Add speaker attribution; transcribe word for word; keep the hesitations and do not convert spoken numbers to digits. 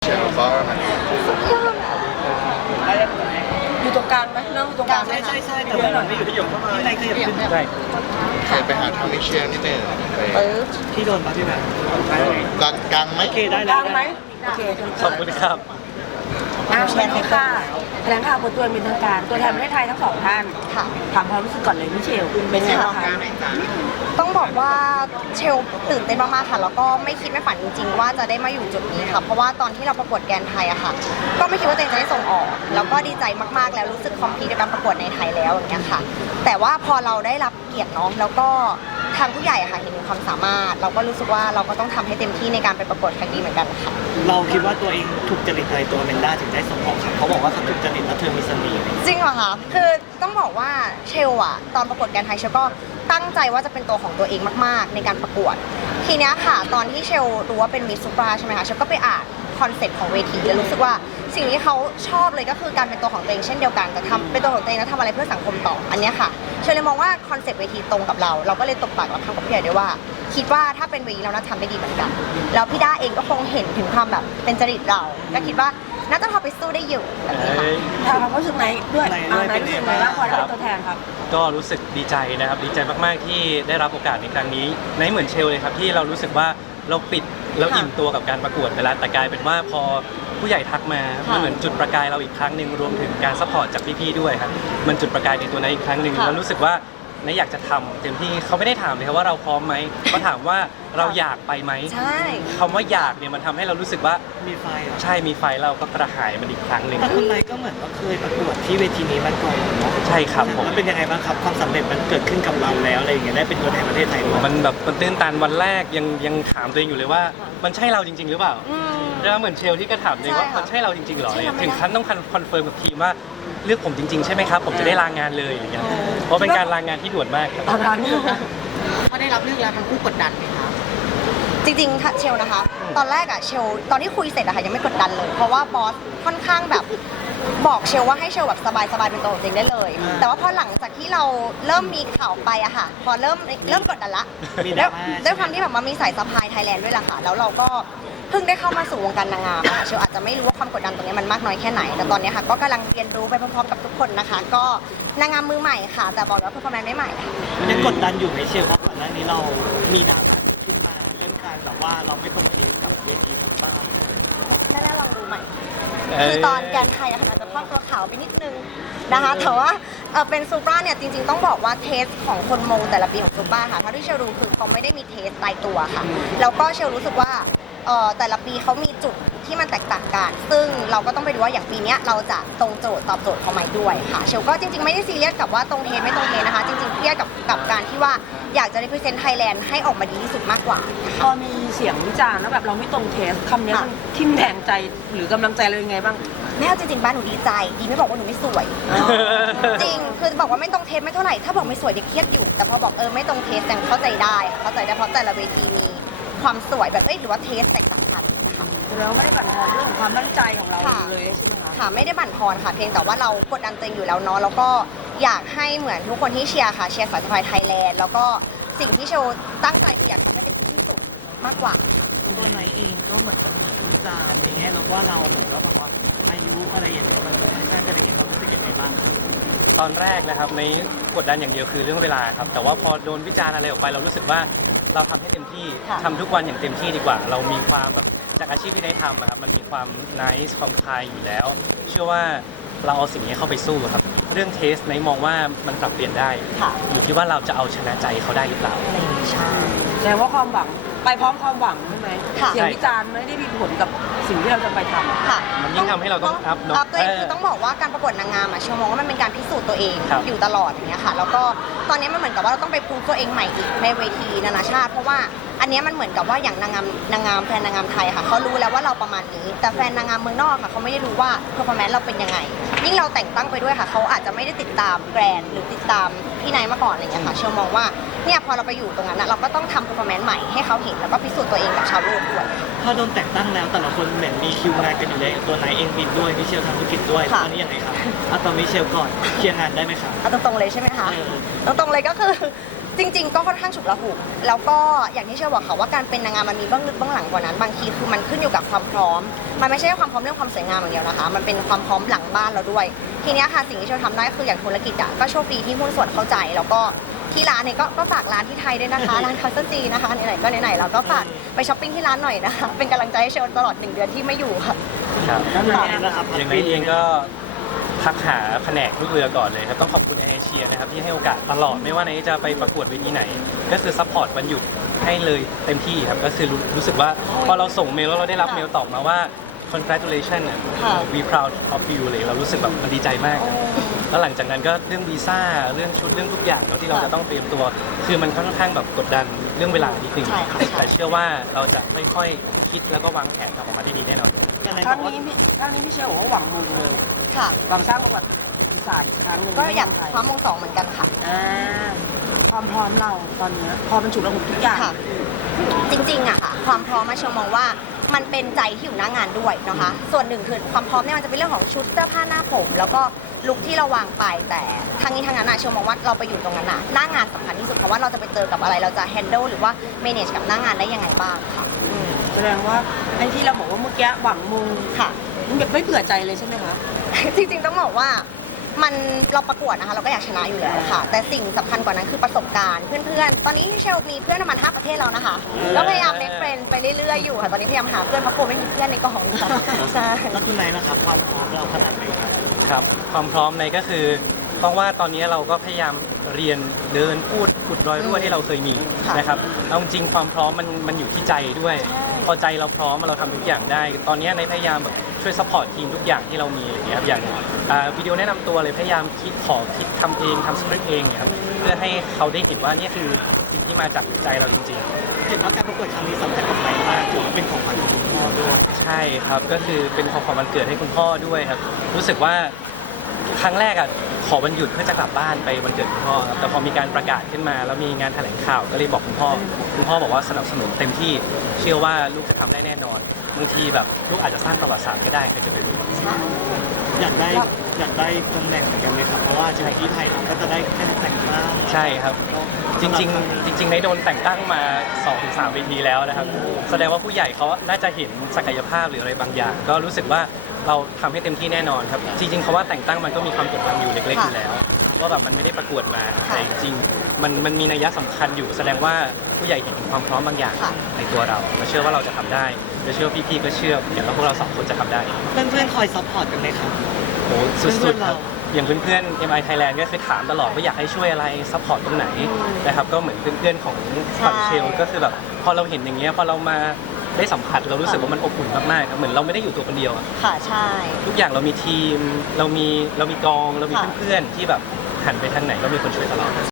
Speaker 1: ลก็มา
Speaker 2: อยู่ตรงกลางไหมนั่งอยู่ตรงกลางไหม
Speaker 3: ใช่ใช่แต่ว่าเราไม่อยู่ที่หยกเข้ามาที่ไรขยับขึ้นได้
Speaker 1: เคยไปหาทางมิเชลนี่เป็นไป
Speaker 2: ปึ๊บ
Speaker 3: ที่โดนปะพี่แม่
Speaker 1: กลางกลางไหม
Speaker 3: โอเคได้
Speaker 2: ก
Speaker 3: แล้
Speaker 2: ลาว งไหมโอเค
Speaker 3: ขอบคุณครับ
Speaker 2: อ่าแชร์เลยค่ะแถลงข่าวเปิดตัวเป็นทางการตัวแทนประเทศไทยทั้งสองท่านค่ะถามความรู้สึกก่อนเลยมิเชลเป็นไงบ้างคะ
Speaker 4: ต้องบอกว่าเชลตื่นเต้นมากๆค่ะแล้วก็ไม่คิดไม่ฝันจริงๆว่าจะได้มาอยู่จุดนี้ค่ะเพราะว่าตอนที่เราประกวดแกรนด์ไทยอะค่ะก็ไม่คิดว่าตัวเองจะได้ส่งออกแล้วก็ดีใจมากๆแล้วรู้สึกคอมพลีทกับการประกวดในไทยแล้วอย่างเงี้ยค่ะแต่ว่าพอเราได้รับเกียรติเนาะแล้วก็ทางผู้ใหญ่อะค่ะเห็นถึงความสามารถ เราก็รู้สึกว่าเราก็ต้องทำให้เต็มที่ในการไปประกวดครั้งนี้เหมือนกันค่ะ
Speaker 3: เราคิดว่าตัวเองถูกจริตอะไรตัวเมนด้าถึงได้ส่งออกครับเขาบอกว่าเขาถูกจริตแล้วเธอมีเสน่ห์
Speaker 4: จริงเหรอคะคือต้องบอกว่าเชลอะตอนประกวดแกรนด์ไทยเชลก็ตั้งใจว่าจะเป็นตัวของตัวเองมากๆในการประกวด ทีเนี้ยค่ะตอนที่เชลรู้ว่าเป็นมิสซูปราใช่ไหมคะเชลก็ไปอ่านคอนเซ็ปต์ของเวทีแล้วรู้สึกว่าสิ่งที่เขาชอบเลยก็คือการเป็นตัวของตัวเองเช่นเดียวกันแต่ทำเป็นตัวของตัวเองแล้วทำอะไรเพื่อสังคมต่ออันเนี้ยค่ะเชลเลยมองว่าคอนเซ็ปต์เวทีตรงกับเรา เราก็เลยตกปากรับคำกับพี่ใหญ่ด้วยว่า คิดว่าถ้าเป็นเวทีเราน่าทำได้ดีเหมือนกันแล้วพี่ด้าเองก็คงเห็นถึงความแบบเป็นจริตเราก็คิดว่าน่าจะพอไปสู้ได้อยู่แบบนี้ค่ะ
Speaker 2: ถามความรู้สึกไหนด้วยอ่าไหนรู้สึกไหนบ้างพอได้เป็นตัวแทนครับ
Speaker 5: ก็รู้สึกดีใจนะครับดีใจมากๆที่ได้รับโอกาสในครั้งนี้ในเหมือนเชลเลยครับที่เรารู้สึกว่าเราปิดแล้วอิ่มตัวกับการประกวดไปแล้วแต่กลายเป็นว่าพอผู้ใหญ่ทักมามันเหมือนจุดประกายเราอีกครั้งหนึ่งรวมถึงการซัพพอร์ตจากพี่ๆด้วยครับมันจุดประกายในตัวนั้นอีกครั้งหนึ่งแล้วรู้สึกว่านายอยากจะทำเต็มที่เขาไม่ได้ถามเลยครับว่าเราพร้อมไหมเขาถามว่าเราอยากไปไหม
Speaker 4: ใช่
Speaker 5: คำว่าอยากเนี่ยมันทำให้เรารู้สึกว่า
Speaker 3: มีไฟเหรอ
Speaker 5: ใช่มีไฟเราก็กระหายมันอีกครั้งหนึ่ง
Speaker 3: แต่คุณไลก็เหมือนว่าเคยประกวดที่เวทีนี้มาก่อนเนาะ
Speaker 5: ใช่ครับผม
Speaker 3: แล้วเป็นยังไงบ้างครับความสำเร็จมันเกิดขึ้นกับเราแล้วอะไรอย่างเงี้ยได้เป็นตัวแทนประเทศไทยด้วย
Speaker 5: มันแบบมันตื้นตันวันแรกยังยังถามตัวเองอยู่เลยว่ามันใช่เราจริง ๆ หรือเปล่า
Speaker 4: อืม
Speaker 5: แล้วเหมือนเชลที่ก็ถามเลยว่า
Speaker 4: ใช่ค่ะ
Speaker 5: มันใช่เราจริงๆหรอ
Speaker 4: ใช่เราไม่ได้
Speaker 5: ถึงขั้นต้องคอนเฟิร์มกับทีมว่าเลือกผมจริง ๆ ใช่ไหมครับ ผมจะได้ลางานเลยอย่างเงี้ยเพราะเป็นการลางานที่ด่วนมากครับ
Speaker 2: ตอนนั้นนี่นะ
Speaker 6: พอได้รับเลือกแล้วทั้งคู่กดดันไหมคะ
Speaker 4: จริงๆถ้าเชลนะคะ ตอนแรกอะเชลตอนที่คุยเสร็จอะค่ะยังไม่กดดันเลย เพราะว่าบอสค่อนข้างแบบบอกเชลว่าให้เชลแบบสบายๆเป็นตัวของตัวเองได้เลย แต่ว่าพอหลังจากที่เราเริ่มมีข่าวไปอะค่ะ พอเริ่มเริ่มกดดันละ
Speaker 3: มีดราม่า
Speaker 4: ด้วยความที่แบบมันมีสายสะพายไทยแลนด์ด้วยล่ะค่ะ แล้วเราก็เพิ่งได้เข้ามาสู่วงการนางงามอะค่ะเชลอาจจะไม่รู้ว่าความกดดันตรงนี้มันมากน้อยแค่ไหน แต่ตอนนี้ค่ะก็กำลังเรียนรู้ไปพร้อมๆกับทุกคนนะคะ ก็นางงามมือใหม่ค่ะ แต่บอกเลยว่าเพอร์ฟอร์แมนซ์ไม่ใหม่ค่ะ
Speaker 3: มันยังกดดันอยู่ไหมเชียวเพราะก่อนหน้านี้เรามีดราม่าเกิดขึ้นมาเรื่องการแบบว่าเราไม่ตรงเทสกับเวทีบ้าง
Speaker 4: แม่ๆลองดูใหม่
Speaker 5: เอ้ย
Speaker 4: คือตอนแกนไทยอะค่ะอาจจะพอกตัวขาวไปนิดนึงนะคะ แต่ว่าเอ่อเป็นซูปราเนี่ยจริงๆต้องบอกว่าเทสของคนมงแต่ละปีของซูปราค่ะเท่าที่เชลรู้คือเขาไม่ได้มีเทสตายตัวค่ะ แล้วก็เชลรู้สึกว่าเอ่อแต่ละปีเขามีจุดที่มันแตกต่างกัน ซึ่งเราก็ต้องไปดูว่าอย่างปีเนี้ยเราจะตรงโจทย์ตอบโจทย์เขาไหมด้วยค่ะเชลก็จริงๆไม่ได้ซีเรียสกับว่าตรงเทสไม่ตรงเทสนะคะ จริงๆเครียดกับกับการที่ว่าอยากจะ represent Thailand ให้ออกมาดีที่สุดมากกว่า
Speaker 2: พอมีเสียงวิจารณ์แล้วแบบเราไม่ตรงเทสคำนี้มันทิ่มแทงใจหรือกำลังใจเรายังไงบ้าง
Speaker 4: แม่เอาจริงๆบ้านหนูดีใจดีไม่บอกว่าหนูไม่สวย จริง คือบอกว่าไม่ตรงเทสไม่เท่าไหร่ ถ้าบอกไม่สวยเด็กเครียดอยู่ แต่พอบอกเออไม่ตรงเทสยังเข้าใจได้ เข้าใจได้เพราะแต่ละเวทีมีความสวยแบบเอ้ยหรือว่าเทสแตกต่างกันนะคะ
Speaker 2: แล้วไม่ได้บั่นทอนเรื่องของความมั่นใจของเรา
Speaker 4: ค่ะ
Speaker 2: เลยใช่ไหมคะ
Speaker 4: ค่ะไม่ได้บั่นทอนค่ะเพียงแต่ว่าเรากดดันตัวเองอยู่แล้วเนาะแล้วก็อยากให้เหมือนทุกคนที่เชียร์ค่ะเชียร์สายสะพายไทยแลนด์แล้วก็สิ่งที่โชว์ตั้งใจคืออยากทำให้เต็มที่ที่สุดมากกว่าค่ะ
Speaker 3: ตัวไหนเองก็เหมือนกับมีวิจารณ์ในแง่เราว่าเราเหมือนว่าแบบว่าอายุอะไรอย่างเงี้ยมันค่อนข้างจะอะไรอย่างเงี้ยเรารู้สึกยังไงบ้างครับ
Speaker 5: ตอนแรกนะครับในกดดันอย่างเดียวคือเรื่องเวลาครับแต่ว่าพอโดนวิจารณ์อะไรออกไปเรารู้สึกว่าเราทำให้เต็มที่
Speaker 4: ค่ะ
Speaker 5: ทำทุกวันอย่างเต็มที่ดีกว่า เรามีความแบบจากอาชีพที่ได้ทำอะครับมันมีความน c e ความคลายอยู่แล้ว เชื่อว่าเราเอาสิ่งนี้เข้าไปสู้ครับเรื่องเทสในมองว่ามันปรับเปลี่ยนได้
Speaker 4: ค่ะ
Speaker 5: อยู่ที่ว่าเราจะเอาชนะใจเขาได้หรือเปล่า
Speaker 4: ใช่
Speaker 2: แสดงว่าความหวังไปพร้อมความหวังใช่ไหม
Speaker 4: ค่ะ
Speaker 2: เสียงวิจารณ์ไม่ได้มีผลกับสิ่งที่เราจะไปทำ
Speaker 4: ค่ะ
Speaker 5: มันยิ่งทำให้เราต้องอัพเนอะ
Speaker 4: อัพตัวเอง
Speaker 5: เออ
Speaker 4: คือต้องบอกว่าการประกวดนางงามอะเชลมองว่ามันเป็นการพิสูจน์ตัวเอง
Speaker 5: ครับ
Speaker 4: อยู่ตลอดอย่างเงี้ยค่ะ แล้วก็ตอนนี้มันเหมือนกับว่าเราต้องไปพูดตัวเองใหม่อีกในเวทีนานาชาติ เพราะว่าอันเนี้ยมันเหมือนกับว่าอย่างนางงามนางงามแฟนนางงามไทยค่ะเขารู้แล้วว่าเราประมาณนี้ แต่แฟนนางงามเมืองนอกค่ะเขาไม่ได้รู้ว่าเพอร์ฟอร์แมนซ์เราเป็นยังไง ยิ่งเราแต่งตั้งไปด้วยค่ะเขาอาจจะไม่ได้ติดตามแบรนด์หรือติดตามพี่นายมาก่อนอะไรเงี้ยค่ะเชลมองว่าเนี่ยพอเราไปอยู่ตรงนั้นนะเราก็ต้องทำเพอร์ฟอร์แมนซ์ใหม่ให้เขาเห็นแล้วก็พิสูจน์ตัวเองกับชาวโลกด้วย
Speaker 3: พอโดนแต่งตั้งแล้วแต่ละคนเหมือนมีคิวงานกันอยู่เลยตัวไหนเองบินด้วยมิเชลทำธุรกิจด้วย
Speaker 4: ค่ะ
Speaker 3: ตอนนี้ยังไงครับเอาตอนมิเชลก่อนเคลียร์งานได้ไหมครับ
Speaker 4: เอาตรงๆเลยใช่ไหมคะ
Speaker 3: เออ
Speaker 4: ตรงๆเลยก็คือจจริงๆ ก็ค่อนข้างฉุกละหุกแล้วก็อย่างที่เชื่อบอกค่ะว่าการเป็นนางงามมันมีเบื้องลึกเบื้องหลังกว่านั้นบางทีคือมันขึ้นอยู่กับความพร้อม มันไม่ใช่ความพร้อมเรื่องความสวยงามอย่างเดียวนะคะมันเป็นความพร้อมหลังบ้านเราด้วย ทีเนี้ยค่ะสิ่งที่เชื่อทำได้คืออย่างธุรกิจอะก็โชคดีที่หุ้นส่วนเข้าใจแล้วก็ที่ร้านเนี่ยก็ก็ฝากร้านที่ไทยด้วยนะคะร้านคาสตีนะคะไหนๆก็ไหนๆเราก็ฝากไปช้อปปิ้งที่ร้านหน่อยนะคะเป็นกำลังใจให้เชลตลอดหนึ่งเดือนที่ไม่อยู่ค่ะ
Speaker 5: ครับ
Speaker 3: แล้วนายนะครับ
Speaker 5: อย่างไรเองก็ทักหาแผนกลูกเรือก่อนเลยครับต้องขอบคุณแอร์เอเชียนะครับที่ให้โอกาสตลอดไม่ว่าไหนจะไปประกวดเวทีไหน ก็คือซัพพอร์ตวันหยุดให้เลยเต็มที่ครับก็คือรู้รู้สึกว่าพอเราส่งเมลแล้วเราได้รับเมลตอบมาว่า congratulation อ่ะ
Speaker 4: ค่ะ
Speaker 5: we proud of you เลยเรารู้สึกแบบมันดีใจมากครับแล้วหลังจากนั้นก็เรื่องวีซ่าเรื่องชุดเรื่องทุกอย่างแล้วที่เราจะต้องเตรียมตัว คือมันค่อนข้างแบบกดดันเรื่องเวลานิดนึง
Speaker 4: ใช่ค่ะใช่
Speaker 5: แต่เชื่อว่าเราจะค่อยๆคิดแล้วก็วางแผนทำออกมาได้ดีแน่นอน
Speaker 3: อย่างไร
Speaker 2: ครั้
Speaker 3: บ
Speaker 2: ง
Speaker 3: อกว่า
Speaker 2: นี้พี่ครั้งนี้พี่เชลบอกว่าหวังมงเลย
Speaker 4: ค่ะ
Speaker 2: หวังสร้างประวัติศาสตร์อีกครั้งหนึ่ง
Speaker 4: ก็อยาก
Speaker 2: ในเมืงไทย
Speaker 4: คว้ามงสองเหมือนกันค่ะ
Speaker 2: อ่าความพร้อมเราตอนเนี้ยพอมันฉุกระหุกทุกอย่าง
Speaker 4: ค่ะ จริงๆอะค่ะความพร้อมมาเชลมองว่ามันเป็นใจที่อยู่หน้างานด้วยนะคะ ส่วนหนึ่งคือความพร้อมเนี่ยมันจะเป็นเรื่องของชุดเสื้อผ้าหน้าผม แล้วก็ลุคที่เราวางไปแต่ทางนี้ทางนั้นอะเชลมองว่าเราไปอยู่ตรงนั้นอะหน้างานสำคัญที่สุดเพราะว่าเราจะไปเจอกับอะไรเราจะ handle หรือว่า manage กับหน้างานได้ยังไงบ้างค่ะอืม
Speaker 2: แสดงว่าไอ้ที่เราบอกว่าเมื่อกี้หวังมง
Speaker 4: ค่ะ
Speaker 2: มันแบบไม่เผื่อใจเลยใช่ไหมคะ
Speaker 4: จริงๆต้องบอกว่ามันเราประกวดนะคะเราก็อยากชนะอยู่แล้วค่ะ แต่สิ่งสำคัญกว่านั้นคือประสบการณ์เพื่อนๆ ตอนนี้เชลมีเพื่อนประมาณห้าประเทศแล้วนะคะก็พยายาม make friend ไปเรื่อยๆอยู่ค่ะตอนนี้พยายามหาเพื่อนเพราะกลัวไม่มีเพื่อนในกองค่ะใช่
Speaker 3: แล้วคุณนายนะครับความพร้อมเราขนาดไหนครับ
Speaker 5: ครับความพร้อมในก็คือเพราะว่าตอนนี้เราก็พยายามเรียนเดินพูดขุดรอยรั่วที่เราเคยมี
Speaker 4: ค่ะ
Speaker 5: นะครับเอาจริงๆความพร้อมมันมันอยู่ที่ใจด้วย
Speaker 4: ใช่
Speaker 5: พอใจเราพร้อมเราทำทุกอย่างได้ ตอนนี้ในพยายามแบบช่วยซัพพอร์ตทีมทุกอย่างที่เรามีอย่างเงี้ยครับอย่างอ่าวิดีโอแนะนำตัวเลยพยายามคิดขอคิดทำเองทำสคริปต์เองเนี่ยครับเพื่อให้เขาได้เห็นว่านี่คือสิ่งที่มาจากใจเราจริงๆ
Speaker 3: เห็นว่าการประกวดครั้งนี้สำคัญกับนายมากถือว่าเป็นของขวัญของคุณพ่อด้วย
Speaker 5: ใช่ครับก็คือเป็นของขวัญวันเกิดให้คุณพ่อด้วยครับรู้สึกว่าครั้งแรกอ่ะขอวันหยุดเพื่อจะกลับบ้านไปวันเกิดคุณพ่อครับแต่พอมีการประกาศขึ้นมาแล้วมีงานแถลงข่าวก็เลยบอกคุณพ่อคุณพ่อบอกว่าสนับสนุนเต็มที่เชื่อว่าลูกจะทำได้แน่นอนบางทีแบบลูกอาจจะสร้างประวัติศาสตร์ก็ได้ใครจะไปรู้
Speaker 3: อยากได้อยากได้ตำแหน่งเหมือนกันไหมครับเพราะว่าชีวิตที่ไทยเราก็จะได้แค่แต่งหน้า
Speaker 5: ใช่ครับ จริงๆ จริงๆในโดนแต่งตั้งมา สองถึงสาม เวทีแล้วนะครับ แสดงว่าผู้ใหญ่เขาน่าจะเห็นศักยภาพหรืออะไรบางอย่าง ก็รู้สึกว่าเราทำให้เต็มที่แน่นอนครับ จริงๆเขาว่าแต่งตั้งมันก็มีความกดดันอยู่เล็กๆอยู่แล้ว ว่าแบบมันไม่ได้ประกวดมาแต่จริงๆมันมันมีนัยสำคัญอยู่ แสดงว่าผู้ใหญ่เห็นถึงความพร้อมบางอย่าง
Speaker 4: ค่ะ
Speaker 5: ในตัวเราเราเชื่อว่าเราจะทำได้เราเชื่อว่าพี่ๆก็เชื่ออย่างว่าพวกเราสองคนจะทำได้
Speaker 3: เพื่อนๆคอยซัพพอร์ตกันไหมครับ
Speaker 5: โอ้
Speaker 3: เพื่
Speaker 5: สุ
Speaker 3: อ
Speaker 5: ด
Speaker 3: น
Speaker 5: ๆ
Speaker 3: ๆ
Speaker 5: ค
Speaker 3: เรา
Speaker 5: รับอย่างเพื่อนๆ เอ็ม ไอ Thailand ก็คือถามตลอดว่าอยากให้ช่วยอะไรซัพพอร์ตตรงไหนนะครับก็เหมือนเพื่อนๆของฝั่งเชลก็คือแบบพอเราเห็นอย่างเงี้ยพอเรามาได้สัมผัสเรารู้สึกว่ามันอบอุ่นมากๆครับเหมือนเราไม่ได้อยู่ตัวคนเดียวอะ
Speaker 4: ค่ะใช่
Speaker 5: ทุกอย่างเรามีทีมเรามีเรามีกองเรามี
Speaker 4: ค่ะ
Speaker 5: เพื่อนๆที่แบบหันไปทางไหนก็มีคนช่วยตลอด